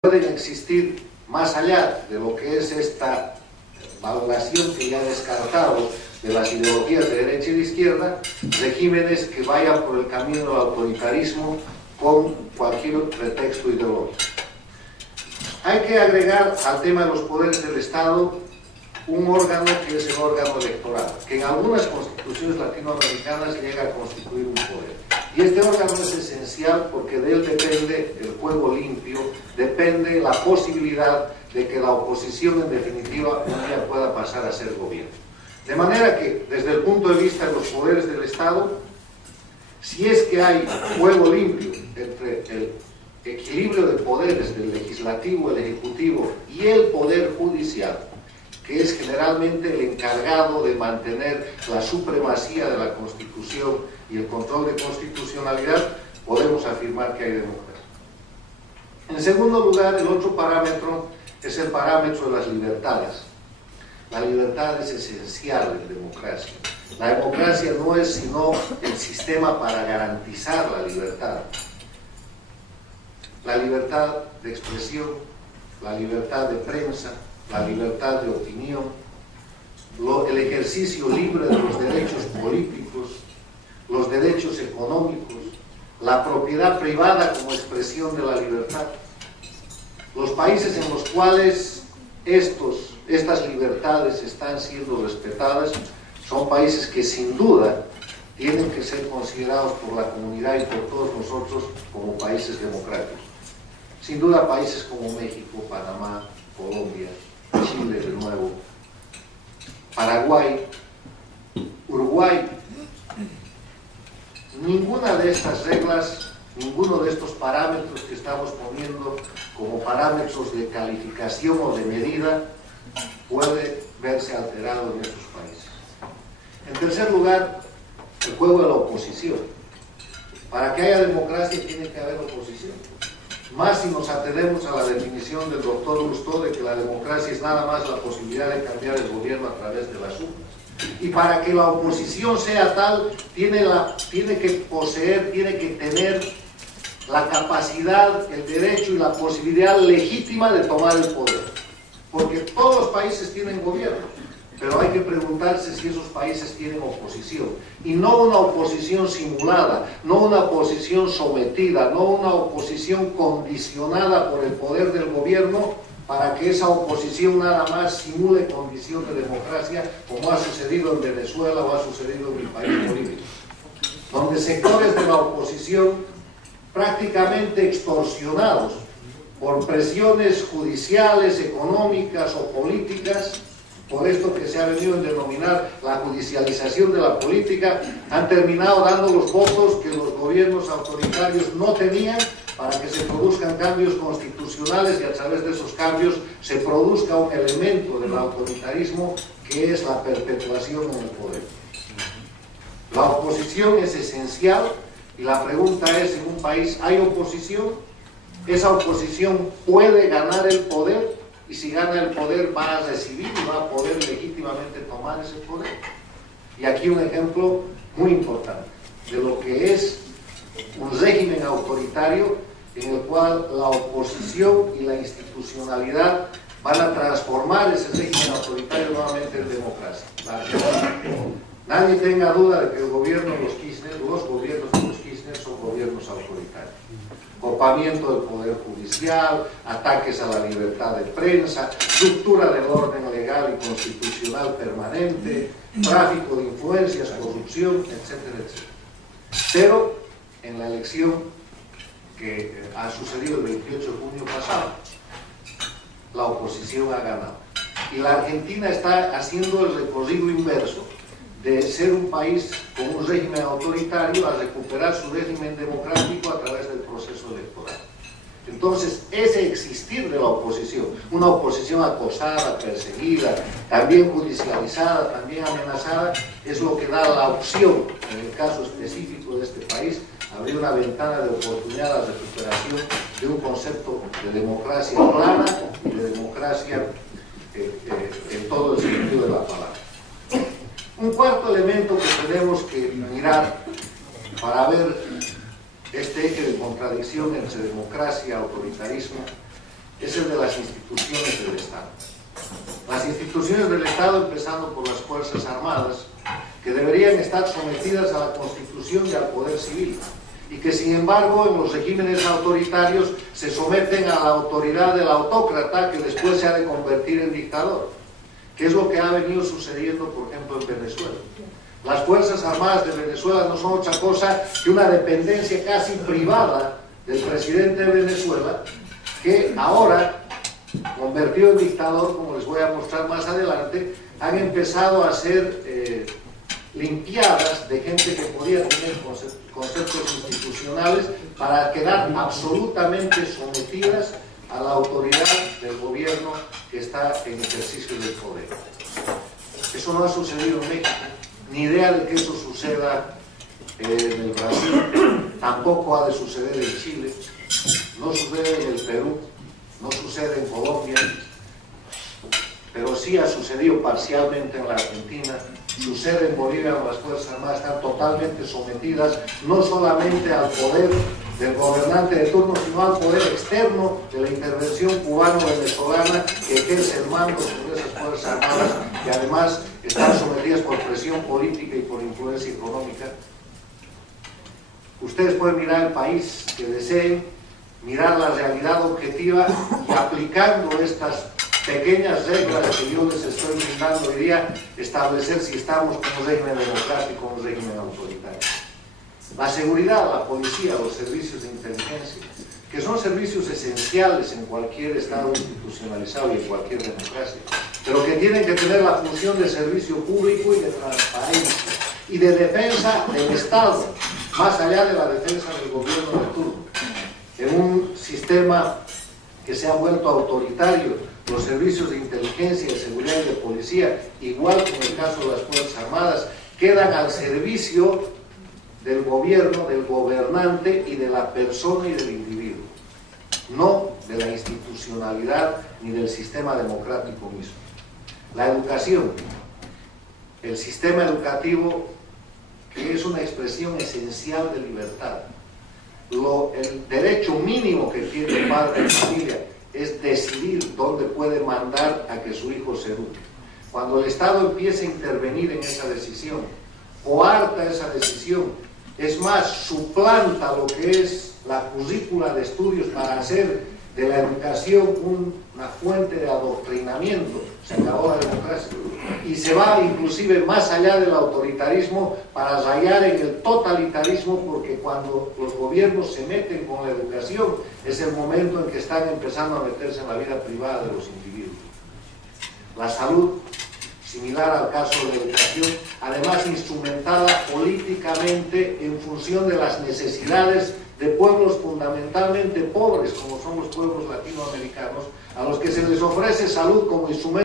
pueden existir, más allá de lo que es esta valoración que ya he descartado de las ideologías de derecha y de izquierda, regímenes que vayan por el camino del autoritarismo con cualquier pretexto ideológico. Hay que agregar al tema de los poderes del Estado un órgano que es el órgano electoral, que en algunas constituciones latinoamericanas llega a constituir un poder. Y este órgano es esencial porque de él depende el juego limpio, depende la posibilidad de que la oposición en definitiva un día pueda pasar a ser gobierno. De manera que, desde el punto de vista de los poderes del Estado, si es que hay juego limpio entre el equilibrio de poderes del legislativo, el ejecutivo y el poder judicial, que es generalmente el encargado de mantener la supremacía de la Constitución y el control de constitucionalidad, podemos afirmar que hay democracia. En segundo lugar, el otro parámetro es el parámetro de las libertades. La libertad es esencial en democracia. La democracia no es sino el sistema para garantizar la libertad. La libertad de expresión, la libertad de prensa, la libertad de opinión, el ejercicio libre de los derechos políticos, los derechos económicos, la propiedad privada como expresión de la libertad. Los países en los cuales estas libertades están siendo respetadas son países que sin duda tienen que ser considerados por la comunidad y por todos nosotros como países democráticos. Sin duda países como México, Panamá, Colombia, Chile de nuevo, Paraguay, Uruguay. Ninguna de estas reglas, ninguno de estos parámetros que estamos poniendo como parámetros de calificación o de medida puede verse alterado en estos países. En tercer lugar, el juego de la oposición. Para que haya democracia tiene que haber oposición. Más si nos atenemos a la definición del doctor Lustó de que la democracia es nada más la posibilidad de cambiar el gobierno a través de las urnas. Y para que la oposición sea tal, tiene que poseer, tiene que tener la capacidad, el derecho y la posibilidad legítima de tomar el poder. Porque todos los países tienen gobierno, pero hay que preguntarse si esos países tienen oposición. Y no una oposición simulada, no una oposición sometida, no una oposición condicionada por el poder del gobierno para que esa oposición nada más simule condición de democracia, como ha sucedido en Venezuela o ha sucedido en mi país, Bolivia, donde sectores de la oposición prácticamente extorsionados por presiones judiciales, económicas o políticas, por esto que se ha venido a denominar la judicialización de la política, han terminado dando los votos que los gobiernos autoritarios no tenían para que se produzcan cambios constitucionales y a través de esos cambios se produzca un elemento del autoritarismo que es la perpetuación en el poder. La oposición es esencial y la pregunta es, en un país ¿hay oposición? ¿Esa oposición puede ganar el poder? Y si gana el poder va a recibir y va a poder legítimamente tomar ese poder. Y aquí un ejemplo muy importante de lo que es un régimen autoritario en el cual la oposición y la institucionalidad van a transformar ese régimen autoritario nuevamente en democracia. Nadie tenga duda de que el gobierno de los gobiernos de los Kirchner son gobiernos autoritarios. Copamiento del poder judicial, ataques a la libertad de prensa, ruptura del orden legal y constitucional permanente, tráfico de influencias, corrupción, etcétera, etcétera. Pero en la elección que ha sucedido el 28 de junio pasado, la oposición ha ganado. Y la Argentina está haciendo el recorrido inverso de ser un país con un régimen autoritario a recuperar su régimen democrático a través del proceso electoral. Entonces, ese existir de la oposición, una oposición acosada, perseguida, también judicializada, también amenazada, es lo que da la opción, en el caso específico de este país, abrir una ventana de oportunidad a la recuperación de un concepto de democracia plana y de democracia en todo el sentido de la palabra. Un cuarto elemento que tenemos que mirar para ver este eje de contradicción entre democracia y autoritarismo el de las instituciones del Estado. Las instituciones del Estado, empezando por las Fuerzas Armadas, que deberían estar sometidas a la Constitución y al poder civil, y que sin embargo en los regímenes autoritarios se someten a la autoridad del autócrata, que después se ha de convertir en dictador, que es lo que ha venido sucediendo, por ejemplo, en Venezuela. Las Fuerzas Armadas de Venezuela no son otra cosa que una dependencia casi privada del presidente de Venezuela, que ahora, convertido en dictador, como les voy a mostrar más adelante, han empezado a ser limpiadas de gente que podía tener conceptos institucionales para quedar absolutamente sometidas a la autoridad del gobierno que está en ejercicio del poder. Eso no ha sucedido en México, ni idea de que eso suceda en el Brasil, tampoco ha de suceder en Chile, no sucede en el Perú, no sucede en Colombia, pero sí ha sucedido parcialmente en la Argentina, sucede en Bolivia, donde las Fuerzas Armadas están totalmente sometidas no solamente al poder del gobernante de turno, sino al poder externo de la intervención cubano-venezolana que ejerce el mando sobre esas Fuerzas Armadas, que además están sometidas por presión política y por influencia económica. Ustedes pueden mirar el país que deseen, mirar la realidad objetiva y aplicando estas pequeñas reglas que yo les estoy brindando hoy día, establecer si estamos con un régimen democrático o un régimen autoritario. La seguridad, la policía, los servicios de inteligencia, que son servicios esenciales en cualquier Estado institucionalizado y en cualquier democracia, pero que tienen que tener la función de servicio público y de transparencia y de defensa del Estado, más allá de la defensa del gobierno de turno. En un sistema que se ha vuelto autoritario, los servicios de inteligencia, de seguridad y de policía, igual que en el caso de las Fuerzas Armadas, quedan al servicio del gobierno, del gobernante y de la persona y del individuo, no de la institucionalidad ni del sistema democrático mismo. La educación, el sistema educativo, que es una expresión esencial de libertad. El derecho mínimo que tiene el padre de familia es decidir dónde puede mandar a que su hijo se eduque. Cuando el Estado empieza a intervenir en esa decisión, coarta esa decisión, es más, suplanta lo que es la currícula de estudios para hacer de la educación una fuente de adoctrinamiento, se acabó la democracia, y se va inclusive más allá del autoritarismo para rayar en el totalitarismo, porque cuando los gobiernos se meten con la educación es el momento en que están empezando a meterse en la vida privada de los individuos. La salud, similar al caso de la educación, además instrumentada políticamente en función de las necesidades de pueblos fundamentalmente pobres, como son los pueblos latinoamericanos, a los que se les ofrece salud como instrumento